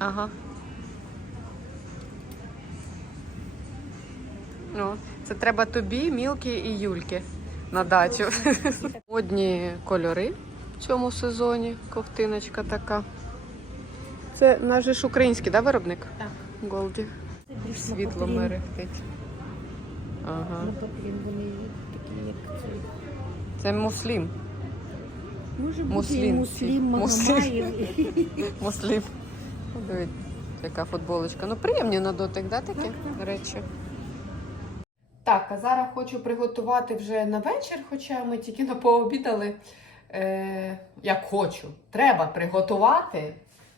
Ага. Ну, це треба тобі, Мілки і Юльки на дачу. Одні кольори в цьому сезоні. Ковтиночка така. Це наш ж український, да, виробник? Так. Голді. Світло мерехтить. Ага. Це. Муслім. Може бути муслім. Магомаєв. Муслім. Дивіться, яка футболочка. Ну, приємні на дотик, да, такі речі? Так, а зараз хочу приготувати вже на вечір, хоча ми тільки на пообідали. Е, як хочу. Треба приготувати,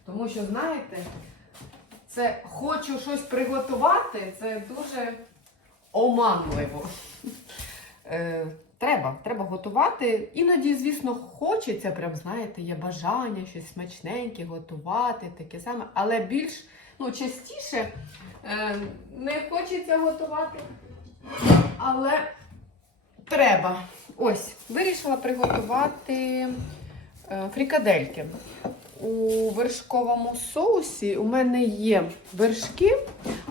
тому що, знаєте, це хочу щось приготувати, це дуже оманливо. Е, треба, треба готувати. Іноді, звісно, хочеться, прям, знаєте, є бажання щось смачненьке готувати, таке саме, але більш ну, частіше е, не хочеться готувати. Але треба. Ось, вирішила приготувати е, фрікадельки. У вершковому соусі у мене є вершки,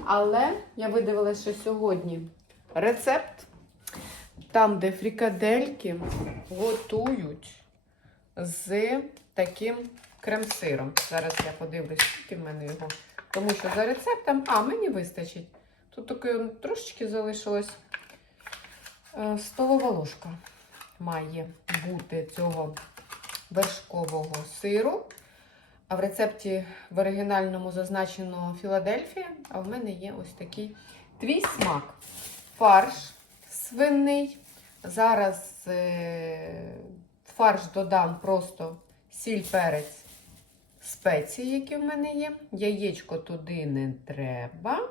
але я видивилася, що сьогодні рецепт, там, де фрікадельки готують з таким крем-сиром. Зараз я подивлюсь, скільки в мене його. Тому що за рецептом, а, мені вистачить. Тут таке трошечки залишилось. Е, Столова ложка має бути цього вершкового сиру. А в рецепті в оригінальному зазначено Філадельфія, а в мене є ось такий твій смак. Фарш свиний. Зараз е, в фарш додам просто сіль, перець, спеції, які в мене є. Яєчко туди не треба.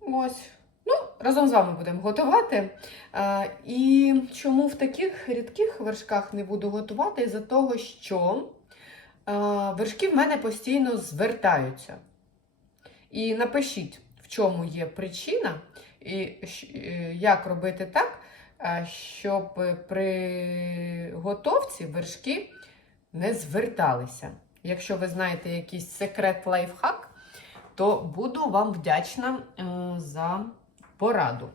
Ось. Ну, разом з вами будемо готувати. А, і чому в таких рідких вершках не буду готувати? Із-за того, що а, вершки в мене постійно звертаються. І напишіть, в чому є причина, і е, як робити так, щоб при готовці вершки не зверталися. Якщо ви знаєте якийсь секрет лайфхак, то буду вам вдячна е, за пораду.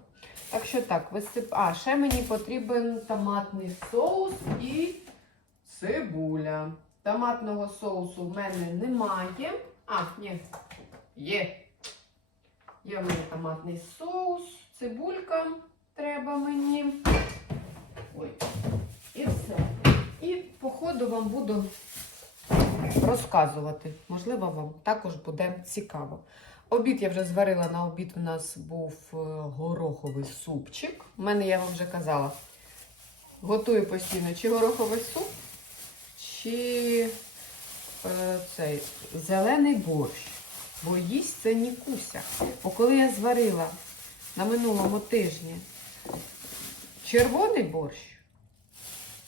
Так що так, висип... А, ще мені потрібен томатний соус і цибуля. Томатного соусу в мене немає. А, ні, є. Є в мене томатний соус, цибулька треба мені. Ой, і все. І по ходу вам буду розказувати. Можливо, вам також буде цікаво. Обід я вже зварила на обід. У нас був е, гороховий супчик. У мене я вам вже казала. Готую постійно чи гороховий суп, чи е, цей зелений борщ. Бо їсть це нікуся. Бо коли я зварила на минулому тижні червоний борщ,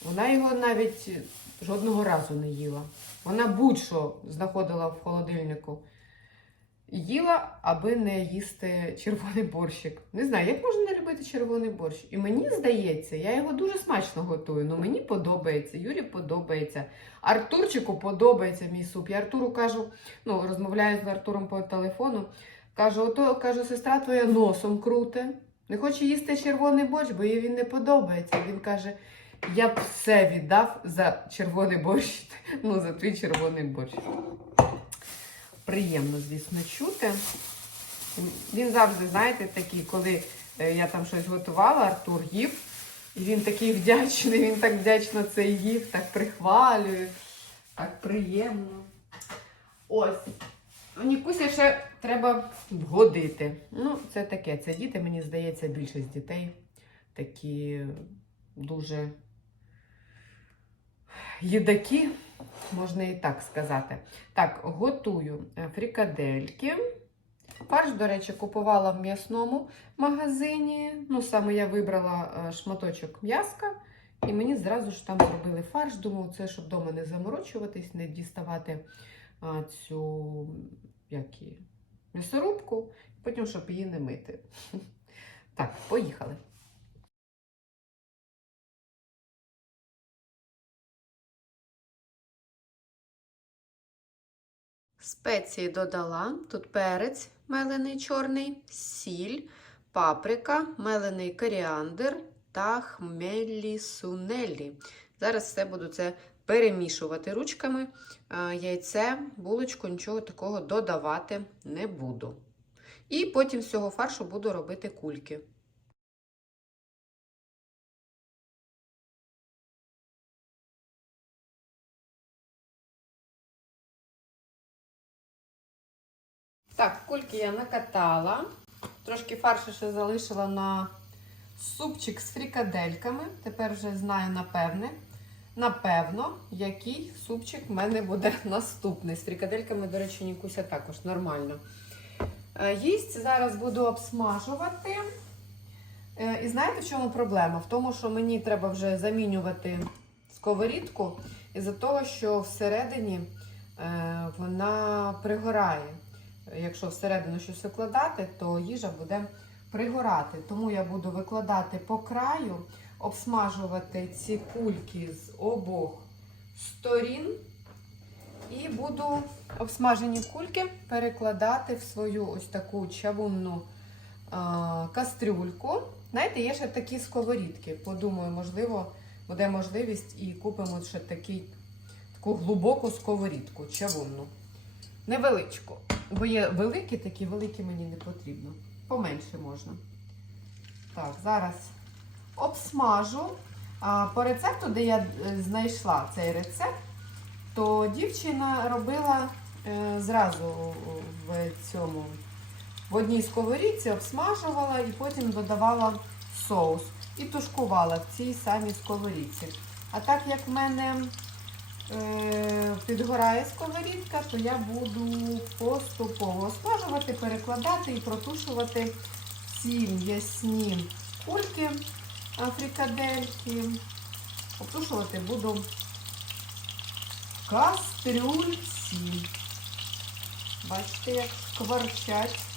вона його навіть жодного разу не їла. Вона будь-що знаходила в холодильнику. Їла, аби не їсти червоний борщик. Не знаю, як можна не любити червоний борщ. І мені здається, я його дуже смачно готую. Ну мені подобається, Юрі подобається. Артурчику подобається мій суп. Я Артуру кажу, ну розмовляю з Артуром по телефону. Кажу, ото кажу, сестра твоя носом круте. Не хоче їсти червоний борщ, бо їй він не подобається. Він каже: я б все віддав за червоний борщ. Ну, за твій червоний борщ. Приємно, звісно, чути. Він завжди, знаєте, такий, коли е, я там щось готувала, Артур їв. І він такий вдячний, він так вдячно це їв, так прихвалює, так приємно. Ось. Нікуся ще треба вгодити. Ну, це таке, це діти, мені здається, більшість дітей такі дуже їдаки, можна і так сказати. Так, готую е, фрікадельки. Фарш, до речі, купувала в м'ясному магазині. Ну, саме я вибрала е, шматочок м'яска, і мені зразу ж там зробили фарш. Думаю, це щоб вдома не заморочуватись, не діставати цю як її, м'ясорубку, потім щоб її не мити. Так, поїхали. Спеції додала. Тут перець мелений чорний, сіль, паприка, мелений коріандр та хмелі сунелі. Зараз все буду це перемішувати ручками. Яйце, булочку, нічого такого додавати не буду. І потім з цього фаршу буду робити кульки. Так, кульки я накатала. Трошки фаршу ще залишила на супчик з фрікадельками. Тепер вже знаю напевне. Напевно, який супчик в мене буде наступний. З фрікадельками, до речі, Нікуся також нормально. Е, Їсть зараз буду обсмажувати. Е, І знаєте, в чому проблема? В тому, що мені треба вже замінювати сковорідку із-за того, що всередині е, вона пригорає. Якщо всередину щось викладати, то їжа буде пригорати. Тому я буду викладати по краю, обсмажувати ці кульки з обох сторін. І буду обсмажені кульки перекладати в свою ось таку чавунну а, кастрюльку. Знаєте, є ще такі сковорідки. Подумаю, можливо, буде можливість і купимо ще такий, таку глибоку сковорідку, чавунну. Невеличку. Бо є великі, такі великі мені не потрібно. Поменше можна. Так, зараз обсмажу. А, по рецепту, де я е, знайшла цей рецепт, то дівчина робила е, зразу в цьому в одній сковорідці, обсмажувала і потім додавала соус і тушкувала в цій самій сковорідці. А так як в мене підгорає сковорідка, то я буду поступово осмажувати, перекладати і протушувати ці м'ясні кульки фрикадельки. Обтушувати буду в кастрюльці. Бачите, як скворчать.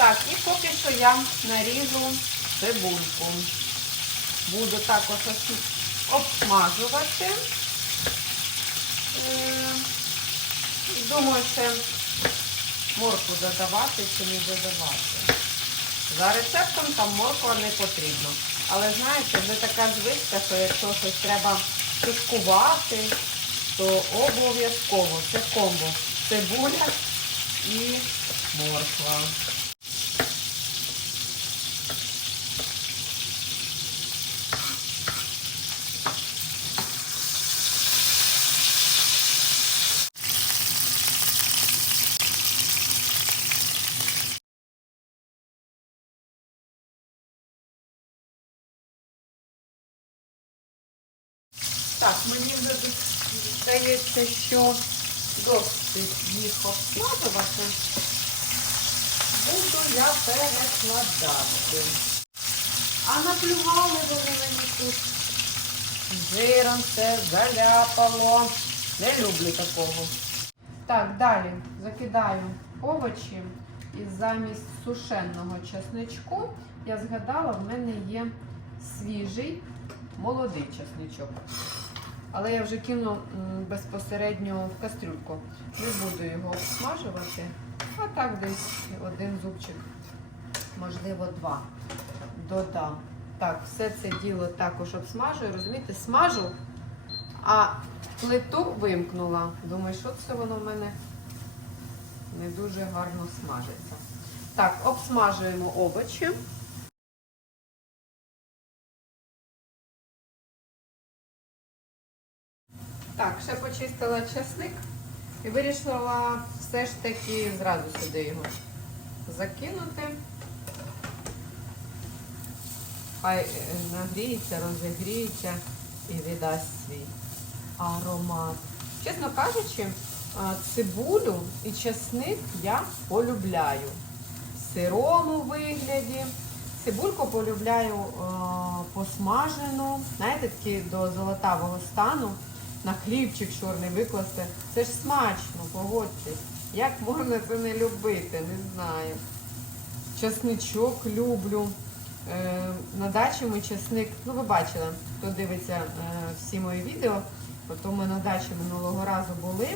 Так, і поки що я наріжу цибульку. Буду також ось обсмажувати. Е, Думаю, ще морку додавати чи не додавати. За рецептом там морква не потрібно. Але знаєте, вже така звичка, що якщо щось треба тушкувати, то обов'язково це комбо. Цибуля і морква. Так, мені вже здається, що досить їх обкладувати. Буду я перекладати. А наплювали вони мені тут. Жиром все заляпало. Не люблю такого. Так, далі закидаю овочі. І замість сушеного чесничку я згадала, в мене є свіжий молодий чесничок. Але я вже кину безпосередньо в кастрюльку. Не буду його обсмажувати. А так десь один зубчик, можливо, два. Додам. Так, все це діло також обсмажую. Розумієте, смажу, а плиту вимкнула. Думаю, що це воно в мене не дуже гарно смажиться. Так, обсмажуємо овочі. Так, ще почистила часник і вирішила все ж таки зразу сюди його закинути. Хай е, нагріється, розігріється і віддасть свій аромат. Чесно кажучи, цибулю і часник я полюбляю. В сирому вигляді. Цибульку полюбляю е, посмажену, знаєте, такі до золотавого стану на хлібчик чорний викласти. Це ж смачно, погодьтесь. Як можна це не любити, не знаю. Часничок люблю. Е, на дачі ми чесник, ну ви бачили, хто дивиться е, всі мої відео, то ми на дачі минулого разу були,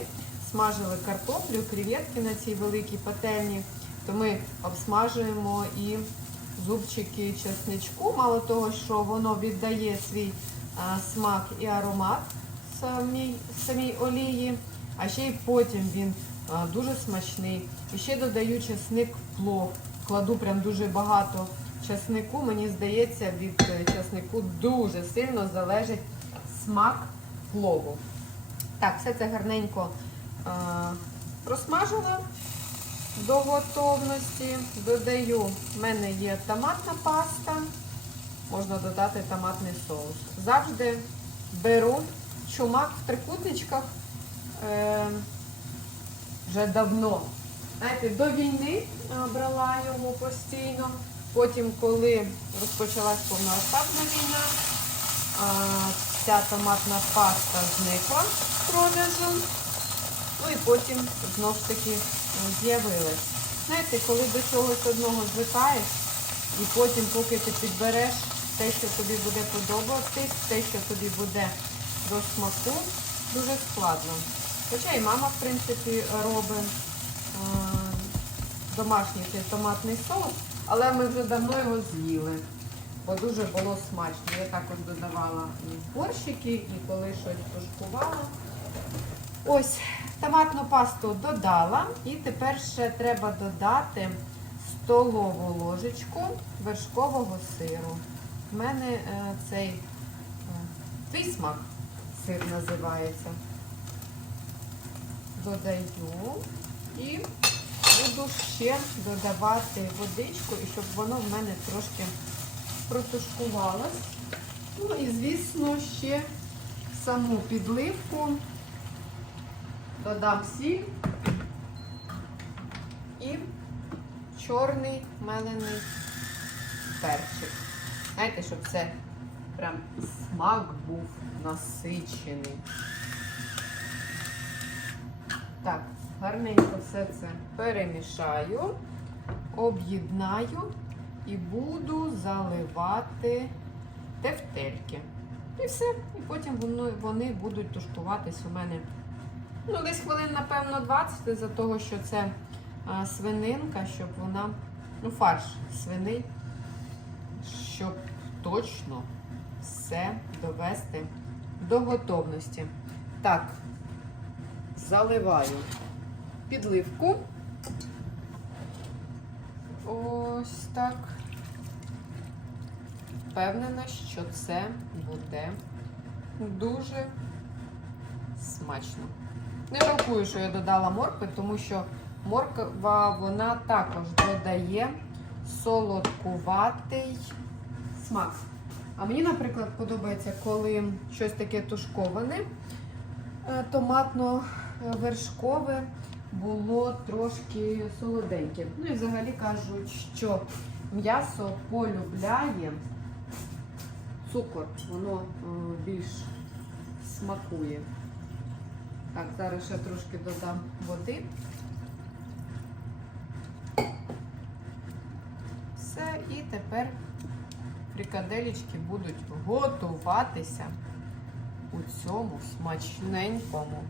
смажили картоплю, креветки на цій великій пательні, то ми обсмажуємо і зубчики чесничку. Мало того, що воно віддає свій а, смак і аромат самій, самій олії, а ще й потім він а, дуже смачний. І ще додаю чесник в плов. Кладу прям дуже багато чеснику. Мені здається, від е, чеснику дуже сильно залежить смак плову. Так, все це гарненько а, просмажила до готовності. Додаю, в мене є томатна паста, можна додати томатний соус. Завжди беру чумак в трикутничках е, вже давно. Знаєте, до війни е, брала його постійно. Потім, коли розпочалась повномасштабна війна, а, ця томатна паста зникла з продажу. Ну і потім знову ж таки е, з'явилась. Знаєте, коли до чогось одного звикаєш, і потім, поки ти підбереш те, що тобі буде подобатись, те, що тобі буде до смаку, дуже складно. Хоча і мама, в принципі, робить е, домашній цей томатний соус, але ми вже давно його з'їли, бо дуже було смачно. Я також додавала і борщики, і коли щось тушкувала. Ось, томатну пасту додала. І тепер ще треба додати столову ложечку вершкового сиру. У мене е, цей е, твій смак сир називається. Додаю і буду ще додавати водичку, і щоб воно в мене трошки протушкувалось. Ну і, звісно, ще саму підливку додам сіль і чорний мелений перчик. Знаєте, щоб це прям смак був насичений. Так, гарненько все це перемішаю, об'єднаю і буду заливати тефтельки. І все. І потім вони будуть тушкуватись у мене Ну, десь хвилин, напевно, 20, за того, що це а, свининка, щоб вона, ну, фарш свиний, щоб точно все довести до готовності. Так, заливаю підливку. Ось так. Впевнена, що це буде дуже смачно. Не жалкую, що я додала моркви, тому що морква вона також додає солодкуватий смак. А мені, наприклад, подобається, коли щось таке тушковане, е, томатно-вершкове було трошки солоденьке. Ну і взагалі кажуть, що м'ясо полюбляє цукор, воно е, більш смакує. Так, зараз ще трошки додам води. Все, і тепер фрикаделічки будуть готуватися у цьому смачненькому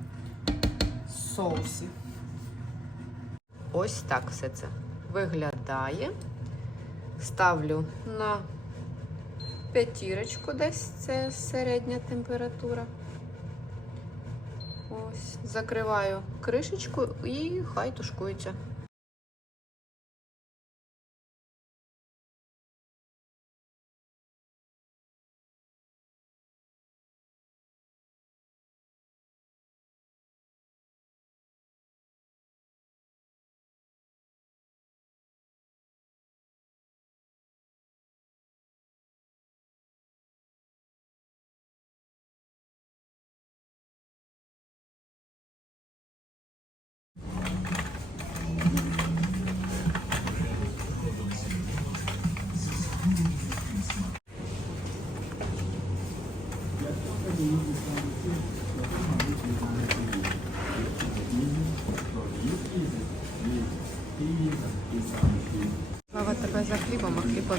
соусі. Ось так все це виглядає. Ставлю на п'ятірочку десь, це середня температура. Ось, закриваю кришечку і хай тушкується.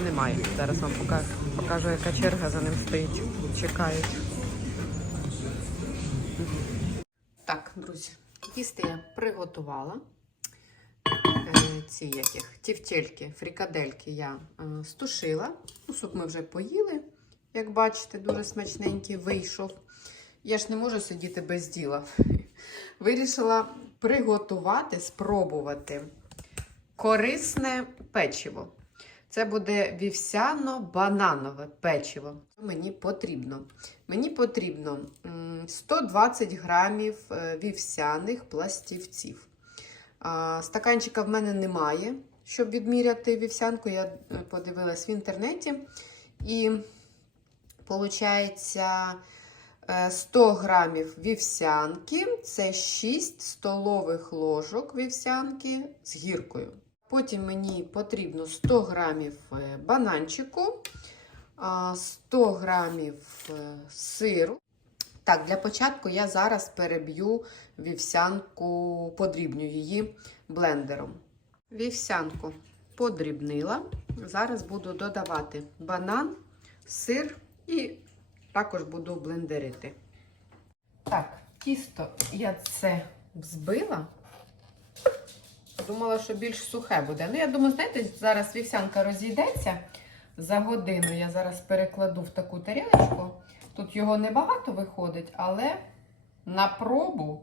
Немає. Зараз вам покажу, покажу, яка черга за ним стоїть. Чекають. Так, друзі, їсти я приготувала. Е, Ці яких тівтєльки, фрикадельки я е, стушила. Ну, суп ми вже поїли. Як бачите, дуже смачненький вийшов. Я ж не можу сидіти без діла. Вирішила приготувати, спробувати корисне печиво. Це буде вівсяно-бананове печиво. Мені потрібно. Мені потрібно 120 грамів е, вівсяних пластівців. Стаканчика в мене немає, щоб відміряти вівсянку. Я е, подивилась в інтернеті. І виходить 100 грамів вівсянки, це 6 столових ложок вівсянки з гіркою. Потім мені потрібно 100 грамів е, бананчику, 100 грамів е, сиру. Так, для початку я зараз переб'ю вівсянку, подрібню її блендером. Вівсянку подрібнила. Зараз буду додавати банан, сир і також буду блендерити. Так, тісто я це взбила. Думала, що більш сухе буде. Ну, я думаю, знаєте, зараз вівсянка розійдеться. За годину я зараз перекладу в таку тарілочку. Тут його небагато виходить, але на пробу,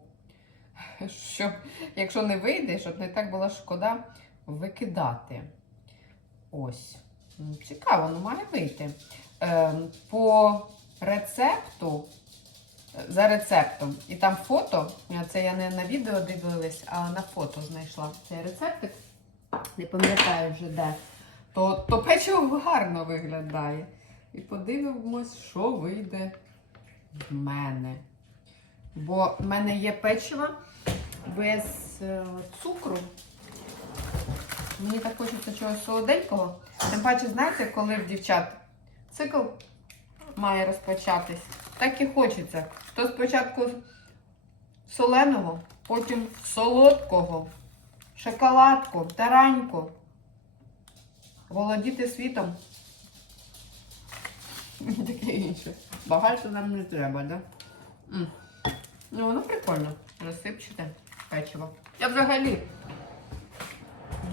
щоб, якщо не вийде, щоб не так була шкода викидати. Ось. Цікаво, ну має вийти. Ем, по рецепту, за рецептом, і там фото, це я не на відео дивилась, а на фото знайшла цей рецептик. Не пам'ятаю вже де. То, то печиво гарно виглядає. І подивимось, що вийде в мене. Бо в мене є печиво без е, цукру. Мені так хочеться чогось солоденького. Тим паче, знаєте, коли в дівчат цикл має розпочатись, так і хочеться. То спочатку соленого, потім солодкого, шоколадку, тараньку. Володіти світом. Таке інше. Багато нам не треба, да? Ну, воно прикольно. Розсипчате печиво. Я взагалі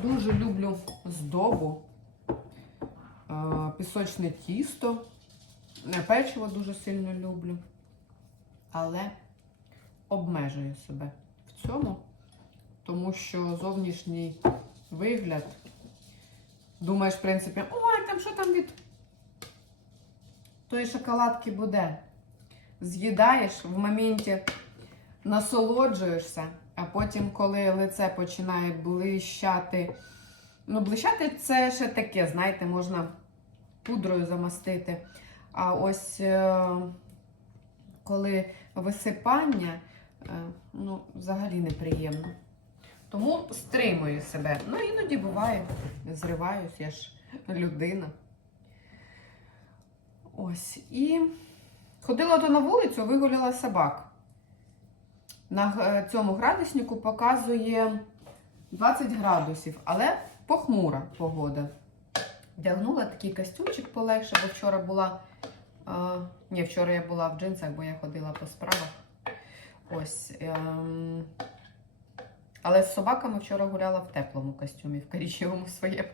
дуже люблю здобу, е, пісочне тісто. Печиво дуже сильно люблю. Але обмежую себе в цьому, тому що зовнішній вигляд. Думаєш, в принципі, ой, там що там від тої шоколадки буде. З'їдаєш в моменті, насолоджуєшся, а потім, коли лице починає блищати. Ну, блищати це ще таке, знаєте, можна пудрою замастити. А ось е, коли висипання, е, ну, взагалі неприємно. Тому стримую себе. Ну, іноді буває, зриваюсь, я ж людина. Ось. І ходила то на вулицю, вигуляла собак. На е, цьому градуснику показує 20 градусів, але похмура погода. Вдягнула такий костюмчик полегше, бо вчора була. А, ні, вчора я була в джинсах, бо я ходила по справах. Ось. Ем, але з собаками вчора гуляла в теплому костюмі, в коричневому своєму.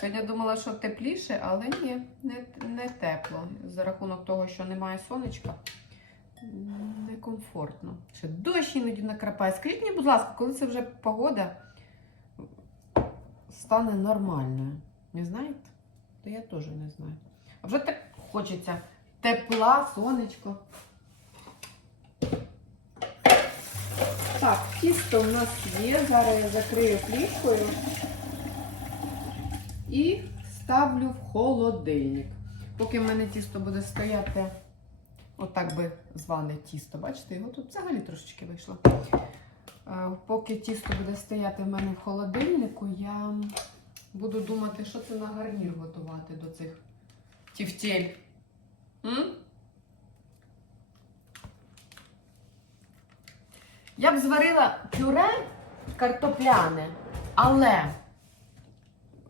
Сьогодні думала, що тепліше, але ні, не, не тепло. За рахунок того, що немає сонечка, некомфортно. Ще дощ іноді накрапає. Скажіть мені, будь ласка, коли це вже погода стане нормальною? Не знаєте? То я теж не знаю. А вже так хочеться тепла, сонечко. Так, тісто в нас є. Зараз я закрию плівкою і ставлю в холодильник. Поки в мене тісто буде стояти, отак би зване тісто. Бачите, його тут взагалі трошечки вийшло. Е, Поки тісто буде стояти в мене в холодильнику, я буду думати, що це на гарнір готувати до цих тівтєль. М? Я б зварила пюре картопляне, але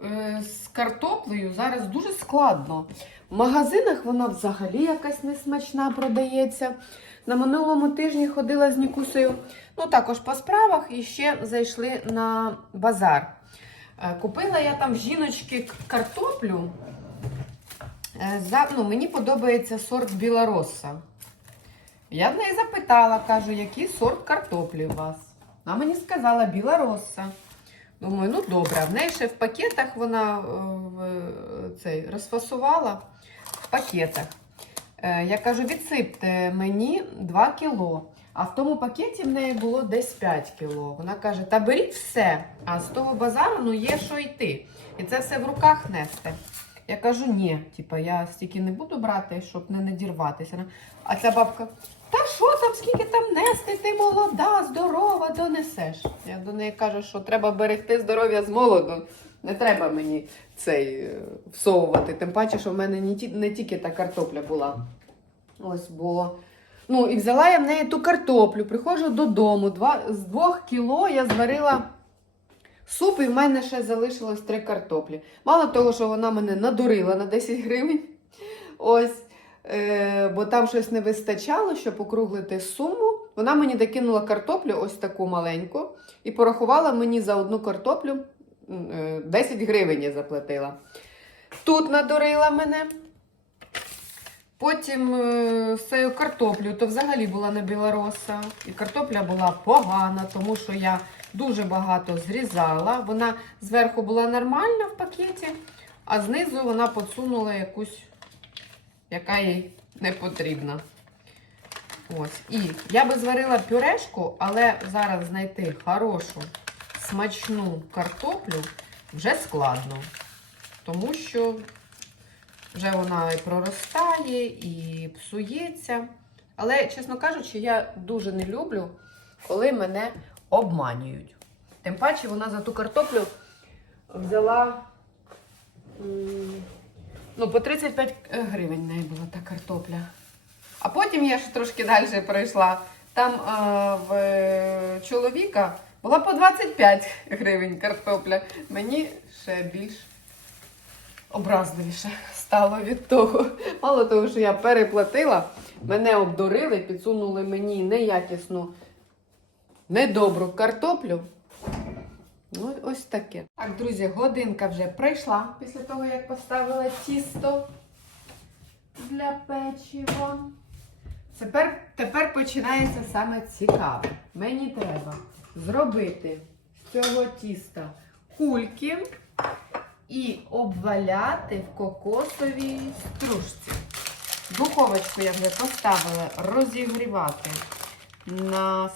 е, з картоплею зараз дуже складно. В магазинах вона взагалі якась несмачна продається. На минулому тижні ходила з Нікусею, ну також по справах, і ще зайшли на базар. Е, Купила я там жіночки картоплю. Е, За, ну, мені подобається сорт білороса. Я в неї запитала, кажу, який сорт картоплі у вас. Вона мені сказала білороса. Думаю, ну добре, в неї ще в пакетах вона е, цей, розфасувала в пакетах. Я кажу, відсипте мені 2 кіло. А в тому пакеті в неї було десь 5 кіло. Вона каже: та беріть все, а з того базару ну, є що йти. І це все в руках нести. Я кажу, ні, типа, я стільки не буду брати, щоб не надірватися. А ця бабка, та що там, скільки там нести, ти молода, здорова, донесеш. Я до неї кажу, що треба берегти здоров'я з молоду. Не треба мені цей е, всовувати. Тим паче, що в мене не, тільки та картопля була. Ось, бо. Ну, і взяла я в неї ту картоплю, приходжу додому. Два, з двох кіло я зварила суп, і в мене ще залишилось три картоплі. Мало того, що вона мене надурила на 10 гривень. Ось. Е, бо там щось не вистачало, щоб округлити суму. Вона мені докинула картоплю, ось таку маленьку, і порахувала мені за одну картоплю е, 10 гривень я заплатила. Тут надурила мене. Потім е, з цією картоплею, то взагалі була не білороса. І картопля була погана, тому що я дуже багато зрізала. Вона зверху була нормальна в пакеті, а знизу вона подсунула якусь, яка їй не потрібна. Ось. І я би зварила пюрешку, але зараз знайти хорошу, смачну картоплю вже складно. Тому що вже вона і проростає, і псується. Але, чесно кажучи, я дуже не люблю, коли мене обманюють. Тим паче вона за ту картоплю взяла ну, по 35 гривень в неї була та картопля. А потім я ще трошки далі пройшла. Там е, в е, чоловіка була по 25 гривень картопля. Мені ще більш образливіше стало від того. Мало того, що я переплатила, мене обдурили, підсунули мені неякісну, недобру картоплю. Ну, ось таке. Так, друзі, годинка вже пройшла після того, як поставила тісто для печива. Тепер, тепер починається саме цікаве. Мені треба зробити з цього тіста кульки і обваляти в кокосовій стружці. Духовочку я вже поставила розігрівати на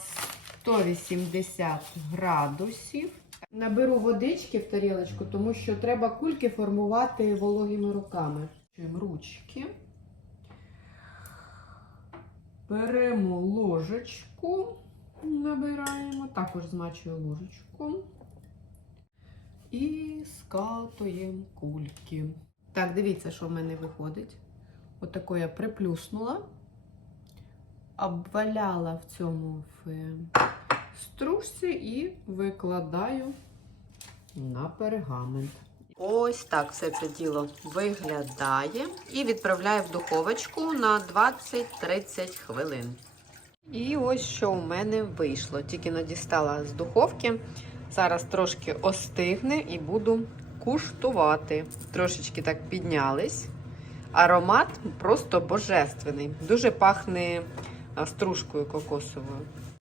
180 градусів. Наберу водички в тарілочку, тому що треба кульки формувати вологими руками. Ручки. Беремо ложечку, набираємо, також змачую ложечку. І скатуємо кульки. Так, дивіться, що в мене виходить. Отако я приплюснула, обваляла в цьому в е, стружці і викладаю на пергамент. Ось так все це діло виглядає. І відправляю в духовочку на 20-30 хвилин. І ось що у мене вийшло. Тільки надістала з духовки. Зараз трошки остигне і буду куштувати. Трошечки так піднялись. Аромат просто божественний. Дуже пахне стружкою кокосовою.